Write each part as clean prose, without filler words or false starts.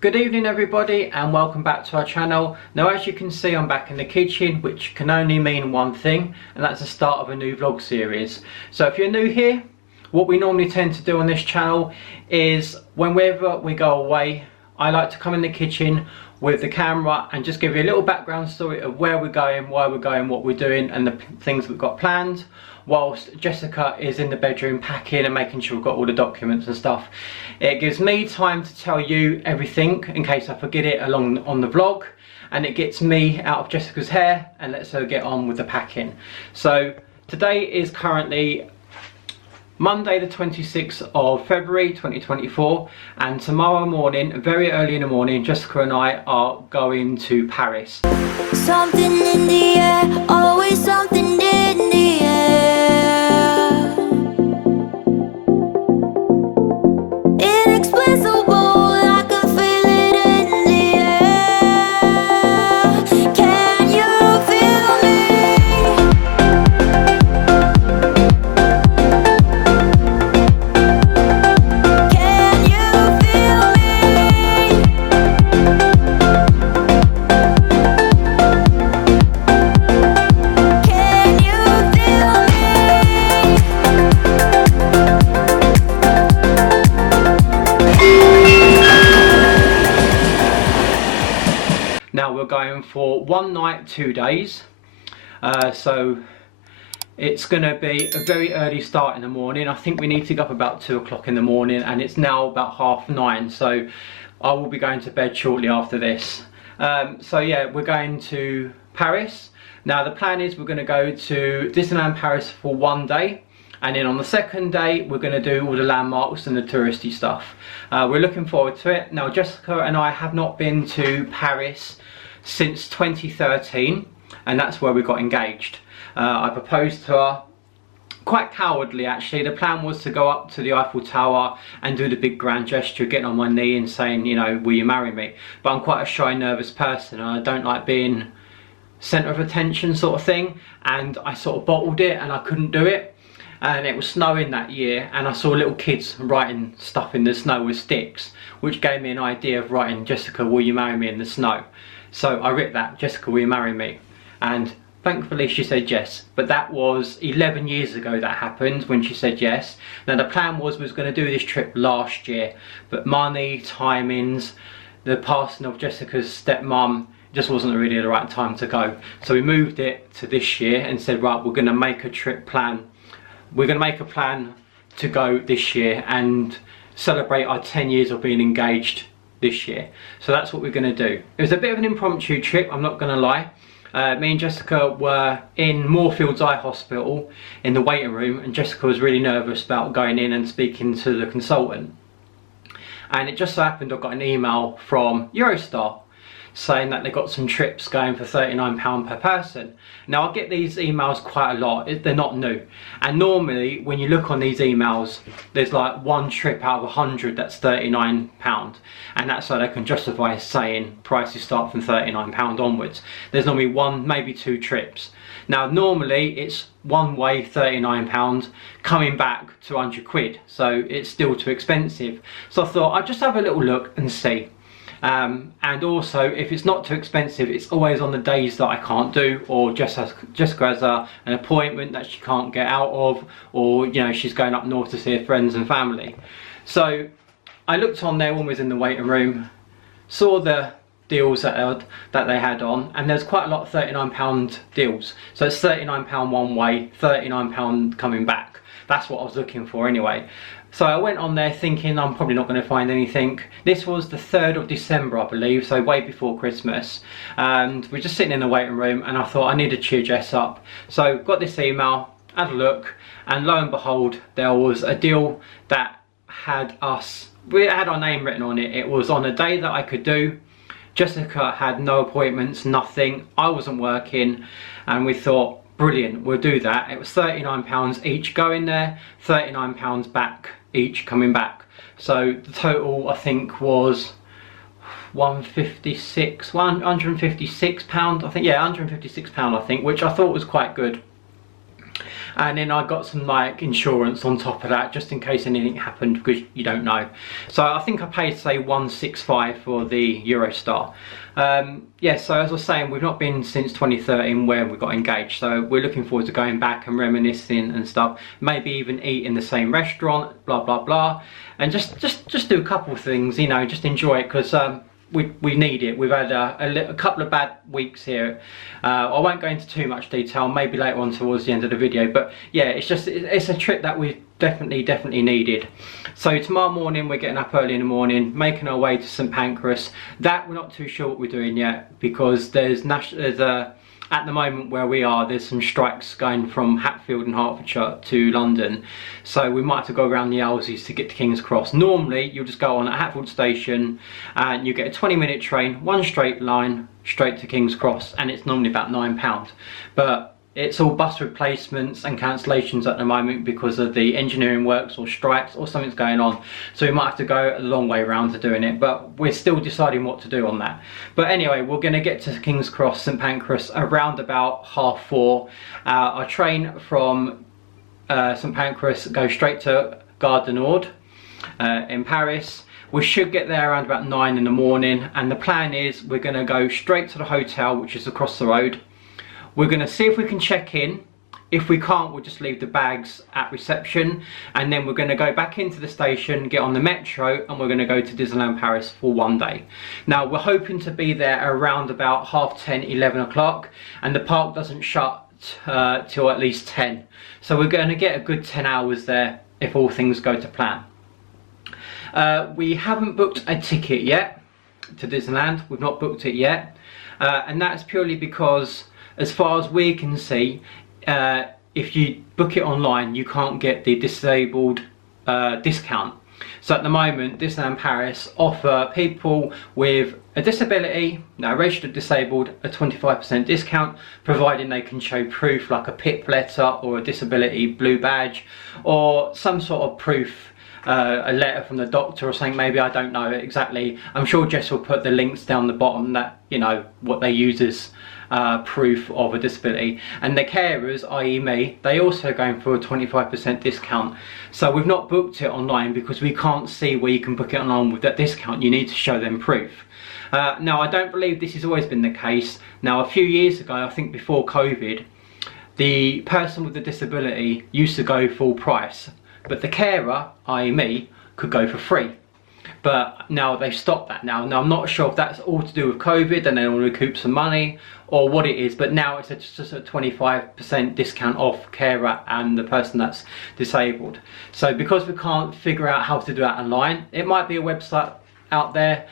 Good evening everybody and welcome back to our channel. Now as you can see, I'm back in the kitchen, which can only mean one thing, and that's the start of a new vlog series. So if you're new here, what we normally tend to do on this channel is whenever we go away, I like to come in the kitchen with the camera and just give you a little background story of where we're going, why we're going, what we're doing and the things we've got planned, whilst Jessica is in the bedroom packing and making sure we've got all the documents and stuff. It gives me time to tell you everything in case I forget it along on the vlog, and it gets me out of Jessica's hair and lets her get on with the packing. So today is currently Monday the 26th of February 2024, and tomorrow morning, very early in the morning, Jessica and I are going to Paris. Something in the air, always something in the air. Inexplicable, I can feel it in the air. Can you feel me? Can you feel me? Can you feel me? Now we're going for 1 night, 2 days. So it's going to be a very early start in the morning. I think we need to get up about 2 o'clock in the morning, and it's now about 9:30, so I will be going to bed shortly after this. So yeah, we're going to Paris. Now the plan is we're going to go to Disneyland Paris for 1 day, and then on the second day we're going to do all the landmarks and the touristy stuff. We're looking forward to it. Now Jessica and I have not been to Paris since 2013, and that's where we got engaged. I proposed to her, quite cowardly actually. The plan was to go up to the Eiffel Tower and do the big grand gesture, getting on my knee and saying, you know, will you marry me? But I'm quite a shy, nervous person, and I don't like being centre of attention sort of thing, and I sort of bottled it and I couldn't do it. And it was snowing that year, and I saw little kids writing stuff in the snow with sticks, which gave me an idea of writing, Jessica, will you marry me, in the snow. So I wrote that, Jessica, will you marry me? And thankfully she said yes. But that was 11 years ago that happened, when she said yes. Now the plan was we was going to do this trip last year, but money, timings, the passing of Jessica's stepmom, just wasn't really the right time to go. So we moved it to this year and said, right, we're going to make a trip plan. We're going to make a plan to go this year and celebrate our 10 years of being engaged this year. So that's what we're going to do. It was a bit of an impromptu trip, I'm not going to lie. Me and Jessica were in Moorfields Eye Hospital in the waiting room, and Jessica was really nervous about going in and speaking to the consultant. And it just so happened I got an email from Eurostar saying that they got some trips going for £39 per person. Now I get these emails quite a lot, they're not new. And normally when you look on these emails, there's like one trip out of 100 that's £39. And that's so they can justify saying prices start from £39 onwards. There's normally one, maybe 2 trips. Now normally it's one way £39, coming back 200 quid. So it's still too expensive. So I thought I'd just have a little look and see. And also, if it's not too expensive, it's always on the days that I can't do, or Jessica has an appointment that she can't get out of, or you know, she's going up north to see her friends and family. So I looked on there when we was in the waiting room, saw the deals that they had on, and there's quite a lot of £39 deals. So it's £39 one way, £39 coming back. That's what I was looking for anyway. So I went on there thinking I'm probably not going to find anything. This was the 3rd of December, I believe, so way before Christmas. And we're just sitting in the waiting room, and I thought I need to cheer Jess up. So got this email, had a look, and lo and behold, there was a deal that had we had our name written on it. It was on a day that I could do. Jessica had no appointments, nothing. I wasn't working, and we thought, brilliant, we'll do that. It was £39 each going there, £39 back each coming back. So the total I think was £156, I think, yeah, £156 I think, which I thought was quite good. and then I got some like insurance on top of that just in case anything happened, because you don't know. So I think I paid say 165 for the Eurostar. Yeah, so as I was saying, we've not been since 2013 where we got engaged, so we're looking forward to going back and reminiscing and stuff, maybe even eat in the same restaurant, blah blah blah, and just do a couple of things, you know, just enjoy it, because we need it. We've had a couple of bad weeks here. I won't go into too much detail, maybe later on towards the end of the video, but yeah, it's a trip that we definitely needed. So tomorrow morning we're getting up early in the morning, making our way to St Pancras. That we're not too sure what we're doing yet, because there's at the moment where we are, there's some strikes going from Hatfield and Hertfordshire to London, so we might have to go around the Elseys to get to King's Cross. Normally you'll just go on at Hatfield station and you get a 20-minute train, one straight line straight to King's Cross, and it's normally about £9, but it's all bus replacements and cancellations at the moment because of the engineering works or strikes or something's going on, so we might have to go a long way around to doing it, but we're still deciding what to do on that. But anyway, we're going to get to King's Cross, St Pancras, around about 4:30. Our train from St Pancras goes straight to Gare du Nord in Paris. We should get there around about 9 in the morning, and the plan is we're going to go straight to the hotel, which is across the road. We're going to see if we can check in. If we can't, we'll just leave the bags at reception, and then we're going to go back into the station, get on the metro, and we're going to go to Disneyland Paris for one day. Now we're hoping to be there around about 10:30, 11 o'clock, and the park doesn't shut till at least 10. So we're going to get a good 10 hours there if all things go to plan. We haven't booked a ticket yet to Disneyland. We've not booked it yet, and that's purely because, as far as we can see, if you book it online, you can't get the disabled discount. So at the moment, Disneyland Paris offer people with a disability, now registered disabled, a 25% discount, providing they can show proof like a PIP letter or a disability blue badge, or some sort of proof, a letter from the doctor or something, maybe, I don't know exactly. I'm sure Jess will put the links down the bottom, that, you know, what they use as proof of a disability. And the carers, i.e. me, they also going for a 25% discount. So we've not booked it online because we can't see where you can book it online with that discount. You need to show them proof. Now, I don't believe this has always been the case. Now, a few years ago, I think before COVID, the person with the disability used to go full price, but the carer, i.e. me, could go for free. But now they've stopped that now. Now I'm not sure if that's all to do with COVID and they want to recoup some money or what it is, but now it's just a 25% discount off carer and the person that's disabled. So because we can't figure out how to do that online, it might be a website out there.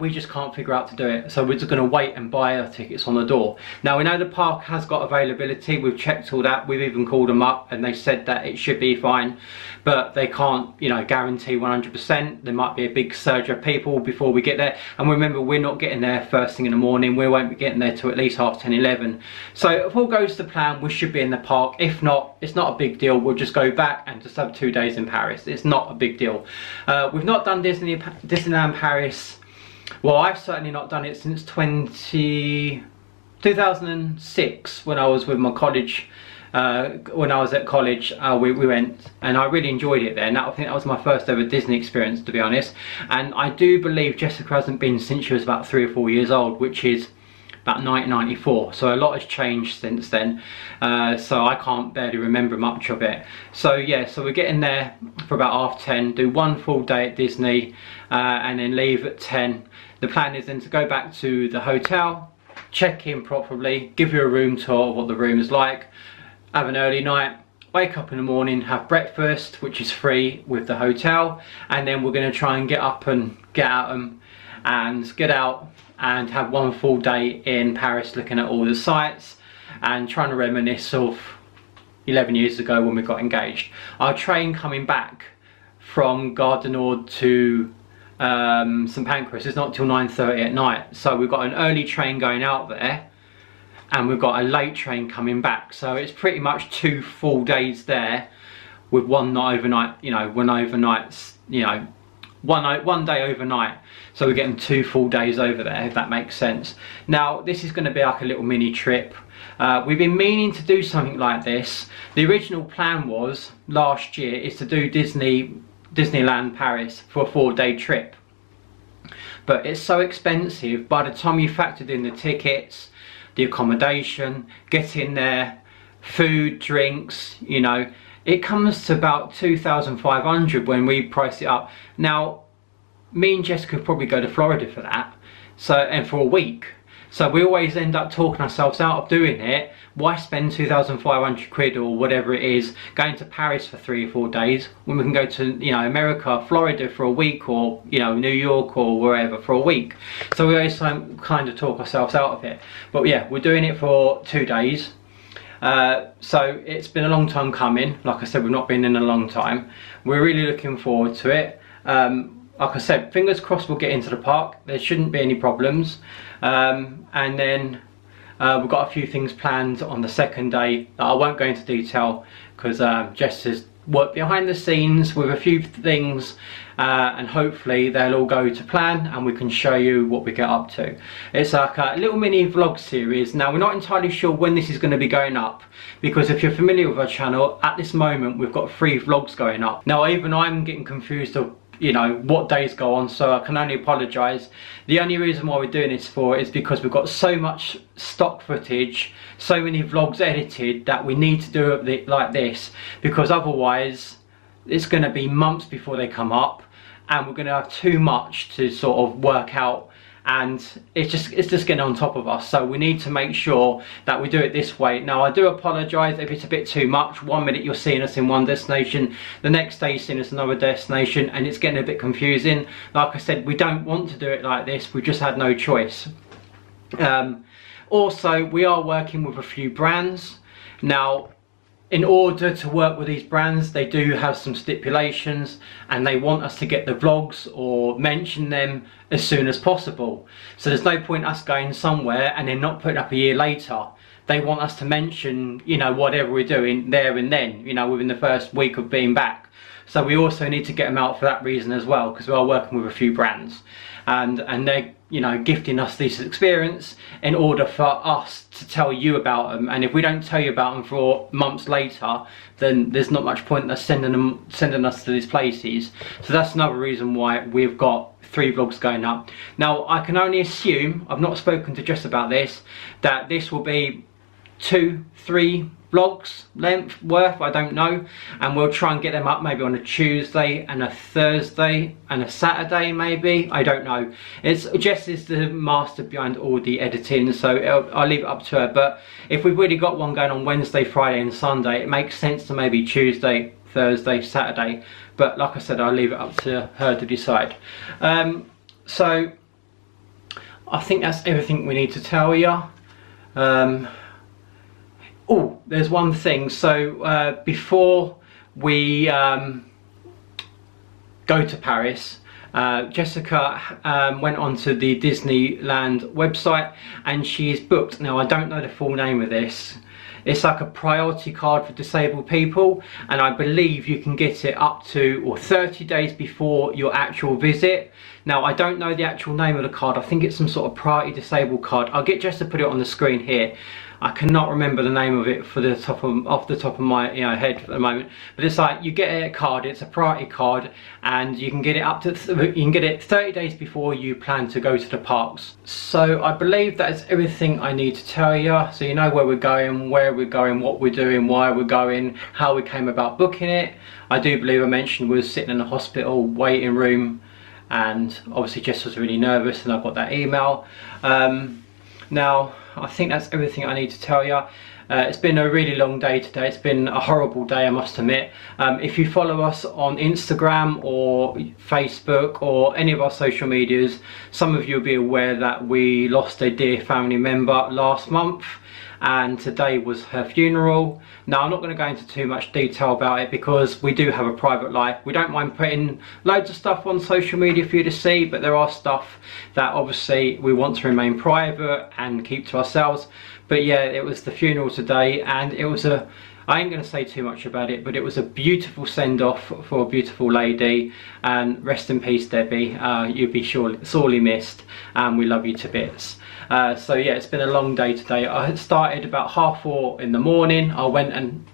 We just can't figure out to do it, so we're just going to wait and buy our tickets on the door. Now we know the park has got availability, we've checked all that, we've even called them up and they said that it should be fine, but they can't, you know, guarantee 100%. There might be a big surge of people before we get there, and remember, we're not getting there first thing in the morning. We won't be getting there till at least 10:30, 11. So if all goes to plan, we should be in the park. If not, it's not a big deal. We'll just go back and just have 2 days in Paris. It's not a big deal. We've not done Disneyland Paris. Well, I've certainly not done it since 2006 when I was with my college. When I was at college, we went, and I really enjoyed it there. And I think that was my first ever Disney experience, to be honest. And I do believe Jessica hasn't been since she was about 3 or 4 years old, which is about 1994. So a lot has changed since then. So I can't barely remember much of it. So yeah, so we're getting there for about 10:30, do one full day at Disney, and then leave at 10. The plan is then to go back to the hotel, check in properly, give you a room tour of what the room is like, have an early night, wake up in the morning, have breakfast, which is free with the hotel, and then we're going to try and get up and get out and have one full day in Paris looking at all the sights and trying to reminisce of 11 years ago when we got engaged. Our train coming back from Gare du Nord to St Pancras is not till 9:30 at night, so we've got an early train going out there and we've got a late train coming back, so it's pretty much 2 full days there with one overnight, you know, one day overnight. So we're getting 2 full days over there, if that makes sense. Now this is going to be like a little mini trip. We've been meaning to do something like this. The original plan was last year is to do Disneyland Paris for a 4-day trip, but it's so expensive. By the time you factored in the tickets, the accommodation, getting there, food, drinks, you know, it comes to about 2,500 when we price it up. Now, me and Jessica could probably go to Florida for that, and for a week. So we always end up talking ourselves out of doing it. Why spend 2,500 quid or whatever it is going to Paris for 3 or 4 days when we can go to, you know, America, Florida for a week, or, you know, New York or wherever for a week. So we always kind of talk ourselves out of it. But yeah, we're doing it for 2 days. So it's been a long time coming. Like I said, we've not been in a long time. We're really looking forward to it. Like I said, fingers crossed we'll get into the park. There shouldn't be any problems. And then we've got a few things planned on the second day that I won't go into detail because Jess has worked behind the scenes with a few things, and hopefully they'll all go to plan and we can show you what we get up to. It's like a little mini vlog series. Now, we're not entirely sure when this is going to be going up, because if you're familiar with our channel, at this moment we've got 3 vlogs going up. Now, even I'm getting confused of, you know, what days go on, so I can only apologise. The only reason why we're doing this is because we've got so much stock footage, so many vlogs edited, that we need to do it like this, because otherwise it's going to be months before they come up and we're going to have too much to sort of work out, and it's just getting on top of us. So we need to make sure that we do it this way. Now, I do apologise if it's a bit too much. One minute you're seeing us in one destination, the next day you're seeing us in another destination, and it's getting a bit confusing. Like I said, we don't want to do it like this. We've just had no choice. Also, we are working with a few brands. Now, in order to work with these brands, they do have some stipulations, and they want us to get the vlogs or mention them as soon as possible. So there's no point us going somewhere and then not putting up a year later. They want us to mention, you know, whatever we're doing there and then, you know, within the first week of being back. So we also need to get them out for that reason as well, because we are working with a few brands, and they're, you know, gifting us this experience in order for us to tell you about them. And if we don't tell you about them for months later, then there's not much point in us sending us to these places. So that's another reason why we've got 3 vlogs going up. Now, I can only assume, I've not spoken to Jess about this, that this will be 2-3 vlogs length worth, I don't know, and we'll try and get them up maybe on a Tuesday and a Thursday and a Saturday maybe, I don't know. Jess is the master behind all the editing, so I'll leave it up to her. But if we've really got one going on Wednesday, Friday and Sunday, it makes sense to maybe Tuesday, Thursday, Saturday, but like I said, I'll leave it up to her to decide. So I think that's everything we need to tell you. Oh, there's one thing. So before we go to Paris, Jessica went onto the Disneyland website and she's booked. Now, I don't know the full name of this. It's like a priority card for disabled people, and I believe you can get it up to, or 30 days before your actual visit. Now, I don't know the actual name of the card. I think it's some sort of priority disabled card. I'll get Jess to put it on the screen here. I cannot remember the name of it off the top of my head at the moment. But it's like, you get a card, it's a priority card, and you can get it up to you can get it 30 days before you plan to go to the parks. So I believe that is everything I need to tell you. So you know where we're going, what we're doing, why we're going, how we came about booking it. I do believe I mentioned we were sitting in a hospital waiting room, and obviously Jess was really nervous, and I got that email. Now, I think that's everything I need to tell you. It's been a really long day today. It's been a horrible day, I must admit. If you follow us on Instagram or Facebook or any of our social medias, some of you will be aware that we lost a dear family member last month, and today was her funeral. Now, I'm not going to go into too much detail about it because we do have a private life. We don't mind putting loads of stuff on social media for you to see, but there are stuff that obviously we want to remain private and keep to ourselves. But yeah, it was the funeral today, and it was a I ain't going to say too much about it, but it was a beautiful send-off for a beautiful lady, and rest in peace, Debbie. You'll be sorely missed, and we love you to bits. So yeah, it's been a long day today. I had started about 4:30 in the morning. I went and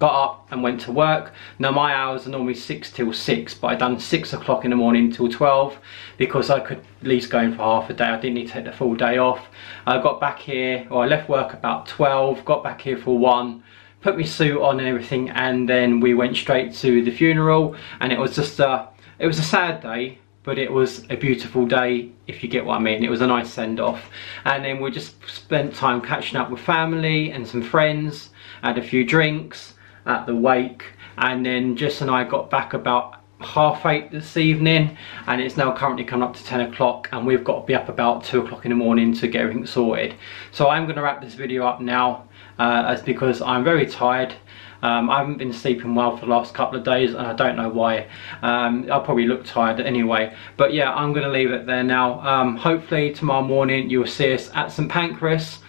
got up and went to work. Now my hours are normally 6 till 6, but I done 6 o'clock in the morning till 12 because I could at least go in for half a day. I didn't need to take the full day off. I got back here, or I left work about 12, got back here for 1, put my suit on and everything, and then we went straight to the funeral. And it was just it was a sad day, but it was a beautiful day, if you get what I mean. It was a nice send-off. And then we just spent time catching up with family and some friends, had a few drinks at the wake, and then Jess and I got back about 8:30 this evening, and it's now currently come up to 10 o'clock, and we've got to be up about 2 o'clock in the morning to get everything sorted. So I'm going to wrap this video up now, as because I'm very tired. I haven't been sleeping well for the last couple of days, and I don't know why. I'll probably look tired anyway. But yeah, I'm going to leave it there now. Hopefully tomorrow morning you'll see us at St Pancras.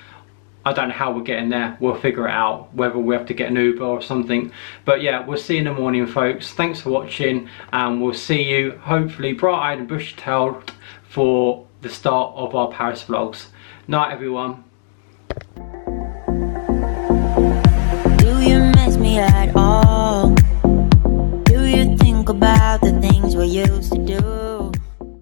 I don't know how we're getting there. We'll figure it out, whether we have to get an Uber or something. But yeah, we'll see you in the morning, folks. Thanks for watching, and we'll see you hopefully bright-eyed and bushy-tailed for the start of our Paris vlogs. Night, everyone. Do you miss me at all? Do you think about the things we used to do?